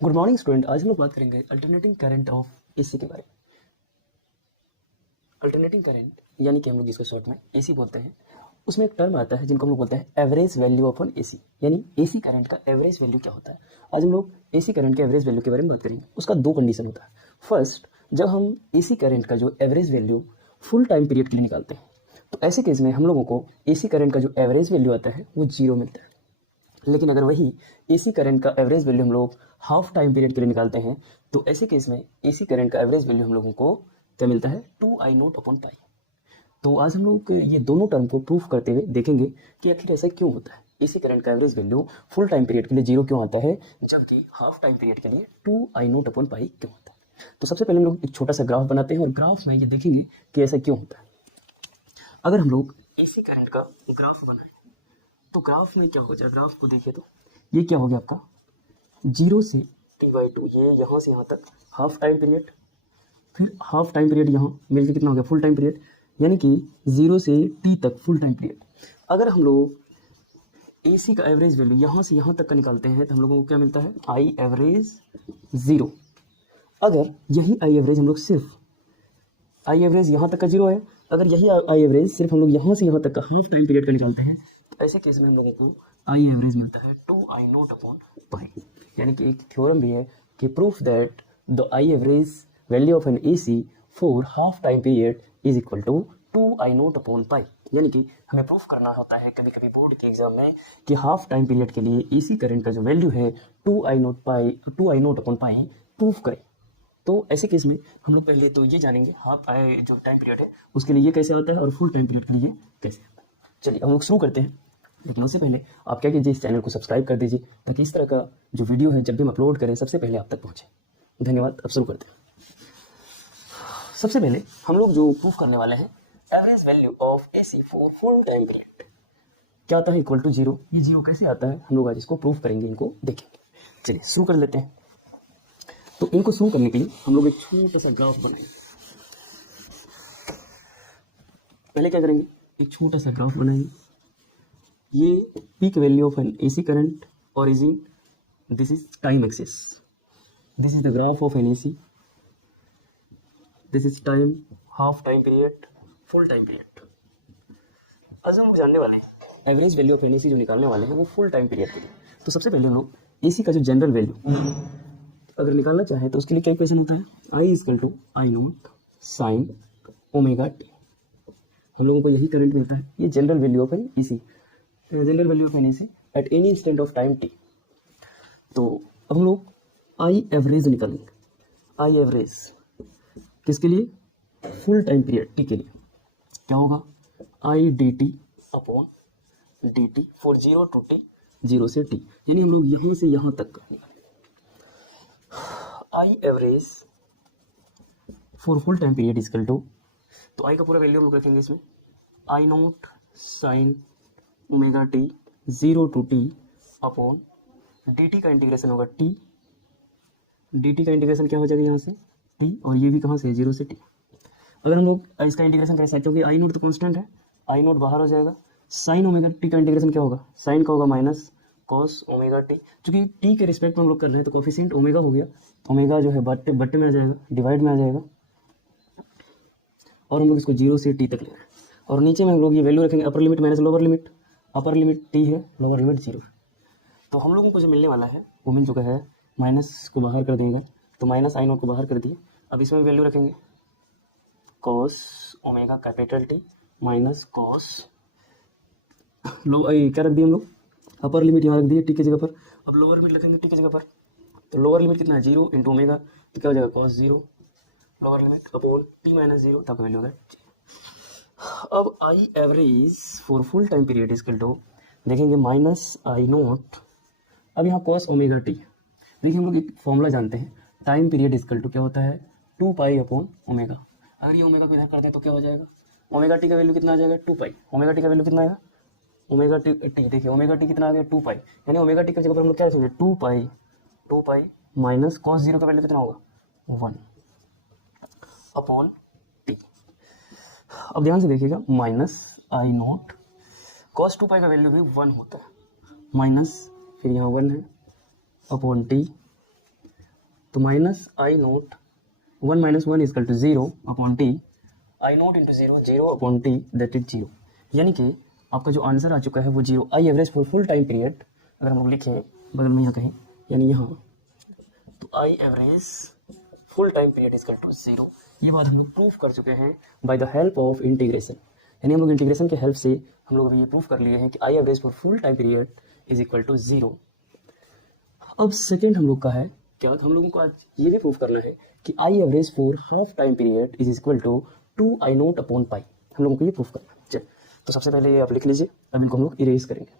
Good morning student. आज हम लोग बात करेंगे अल्टरनेटिंग करंट ऑफ एसी के बारे में। अल्टरनेटिंग करंट यानी कि हम लोग जिसको शॉर्ट में एसी बोलते हैं, उसमें एक टर्म आता है जिनको हम लोग बोलते हैं average value of an AC, यानी एसी करंट का एवरेज वैल्यू क्या होता है। आज हम लोग एसी करंट के एवरेज वैल्यू के बारे में बात करेंगे। उसका दो कंडीशन होता है। फर्स्ट, जब हम एसी करंट का जो average value full time period के लिए निकालते हैं, तो ऐसे केस में हम लोगों को एसी करंट का जो एवरेज वैल्यू आता है वो 0 मिलता है। लेकिन अगर वही एसी करंट का एवरेज वैल्यू हम लोग हाफ टाइम पीरियड के लिए निकालते हैं, तो ऐसे केस में एसी करंट का एवरेज वैल्यू हम लोगों को क्या मिलता है, 2I0/π। तो आज हम लोग ये दोनों टर्म को प्रूफ करते हुए देखेंगे कि आखिर ऐसा क्यों होता है। एसी करंट का average value full time period के लिए 0 क्यों आता है, जबकि हाफ टाइम पीरियड के लिए 2I0/π क्यों होता है। तो सबसे पहले हम लोग एक छोटा सा ग्राफ बनाते हैं और ग्राफ में ये देखेंगे कि ऐसा क्यों होता है। अगर हम लोग एसी करंट का ग्राफ बनाएं तो ग्राफ में क्या हो जाए, ग्राफ को देखिए तो ये क्या हो गया आपका 0 से T/2, ये यहाँ से यहाँ तक हाफ टाइम पीरियड, फिर हाफ टाइम पीरियड यहाँ मिलकर कितना हो गया फुल टाइम पीरियड, यानी कि 0 से T तक फुल टाइम पीरियड। अगर हम लोग एसी का एवरेज वैल्यू यहाँ से यहाँ तक का निकालते हैं तो हम लोगों को क्या मिलता है, आई एवरेज 0। अगर यही आई एवरेज हम लोग सिर्फ आई एवरेज यहाँ तक का 0 है, अगर यही आई एवरेज सिर्फ हम लोग यहाँ से यहाँ तक का हाफ टाइम पीरियड का निकालते हैं, तो ऐसे केस में हम लोगों को आई एवरेज मिलता है 2I0/π। यानी कि एक थ्योरम भी है कि proof that the I average value of an AC for half time period is equal to 2I0/π। यानी कि हमें प्रूफ करना होता है कभी कभी बोर्ड के एग्जाम में कि हाफ टाइम पीरियड के लिए एसी करंट का जो वैल्यू है 2I0/π प्रूफ करें। तो ऐसे केस में हम लोग पहले तो ये जानेंगे हाफ जो टाइम पीरियड है उसके लिए ये कैसे आता है और फुल टाइम पीरियड के लिए कैसे आता है। चलिए हम लोग शुरू करते हैं, लेकिन उससे पहले आप क्या कीजिए, इस चैनल को सब्सक्राइब कर दीजिए ताकि इस तरह का जो वीडियो है जब भी हम अपलोड करें सबसे पहले आप तक पहुँचे। धन्यवाद। अब शुरू करते हैं। सबसे पहले हम लोग जो प्रूफ करने वाले हैं average value of AC for full time period क्या आता है, इक्वल टू 0। ये 0 कैसे आता है हम लोग आज इसको प्रूफ करेंगे, इनको देखेंगे। चलिए शुरू कर लेते हैं। तो इनको शुरू करने के लिए हम लोग एक छोटा सा ग्राफ बनाएंगे। पहले क्या करेंगे, एक छोटा सा ग्राफ बनाएंगे। ये peak value of an AC current origin, this is time axis, this is the graph of an AC, this is time, half time period, full time period. आज हम जानने वाले हैं average value of an AC जो निकालने वाले हैं वो फुल टाइम पीरियड के लिए। तो सबसे पहले हम लोग एसी का जो जनरल वैल्यू अगर निकालना चाहे तो उसके लिए क्या इक्वेशन होता है, I equal to I0 sine omega T. हम लोगों को यही करंट मिलता है, ये general value of an AC, general value of an AC at any instant of time T. तो अब हम लोग आई एवरेज निकालेंगे। आई एवरेज किसके लिए, फुल टाइम पीरियड टी के लिए। क्या होगा, I D T upon D T for 0 to T, 0 से T, यानी हम लोग यहाँ से यहाँ तक का निकालेंगे। I average for full time period equal to, तो आई का पूरा वैल्यू हम लोग रखेंगे इसमें, I0 sine omega T 0 to T upon D T का इंटीग्रेशन होगा T, डी टी का इंटीग्रेशन क्या हो जाएगा यहाँ से T, और ये भी कहाँ से है 0 से T। अगर हम लोग इसका इंटीग्रेशन कैसे, क्योंकि I0 तो कांस्टेंट है, I0 बाहर हो जाएगा, साइन ओमेगा टी का इंटीग्रेशन क्या होगा, साइन का होगा माइनस कॉस ओमेगा टी, क्योंकि टी के रिस्पेक्ट में हम लोग कर रहे हैं तो कोफिशिएंट ओमेगा हो गया, ओमेगा जो है बट्टे में आ जाएगा, डिवाइड में आ जाएगा, और हम लोग इसको 0 से T तक ले रहे हैं। और नीचे में हम लोग ये वैल्यू रखेंगे upper limit minus lower limit, upper limit T है, लोअर लिमिट 0 है। तो हम लोगों को जो मिलने वाला है वो मिल चुका है, माइनस को बाहर कर देंगे तो माइनस I0 को बाहर कर दिए। अब इसमें वैल्यू रखेंगे cos omega capital T minus cos क्या रख दिए हम लोग, अपर लिमिट यहाँ रख दिए टी की जगह पर। अब लोअर लिमिट रखेंगे टी की जगह पर, तो लोअर लिमिट कितना है 0 इंटू ओमेगा, तो क्या हो जाएगा cos 0 lower limit upon T minus 0, तब वैल्यू होगा। अब I average for full time period equal to देखेंगे माइनस I0, अब यहाँ कॉस ओमेगा टी। देखिए हम लोग एक फॉर्मूला जानते हैं, टाइम पीरियड इक्वल टू क्या होता है 2π अपॉन ओमेगा। अगर ये ओमेगा को इधर करते हैं तो क्या हो जाएगा, ओमेगा टी का वैल्यू कितना आ जाएगा 2π, ओमेगा टी का वैल्यू कितना आएगा, ओमेगा टी देखिए ओमेगा टी कितना आ गया 2π, यानी ओमेगा टी की जगह पर हम लोग क्या रखेंगे 2π माइनस कॉस 0 का वैल्यू कितना होगा 1 अपॉन टी। अब ध्यान से देखिएगा माइनस I0 कॉस 2π का वैल्यू भी 1 होता है, माइनस फिर यहाँ 1 है अपॉन टी, तो माइनस आई नोट 1 माइनस 1 इजकल to 0 upon T, I naught into 0 0 upon T that is 0। यानी कि आपका जो आंसर आ चुका है वो 0 आई average for full time period, अगर हम लोग लिखें बगल में यहाँ कहीं यानी यहाँ, तो I average full time period equal to 0। ये बात हम लोग प्रूफ कर चुके हैं by the help of integration, यानी हम लोग इंटीग्रेशन के हेल्प से हम लोग अभी ये प्रूफ कर लिए हैं कि I average for full time period is equal to 0। अब सेकेंड हम लोग का है क्या, हम लोगों को आज ये भी प्रूफ करना है कि I average for half time period is equal to 2 I naught upon pi. हम लोगों को ये प्रूफ करना है। चलिए, तो सबसे पहले ये आप लिख लीजिए, अब इनको हम लोग इरेज करेंगे।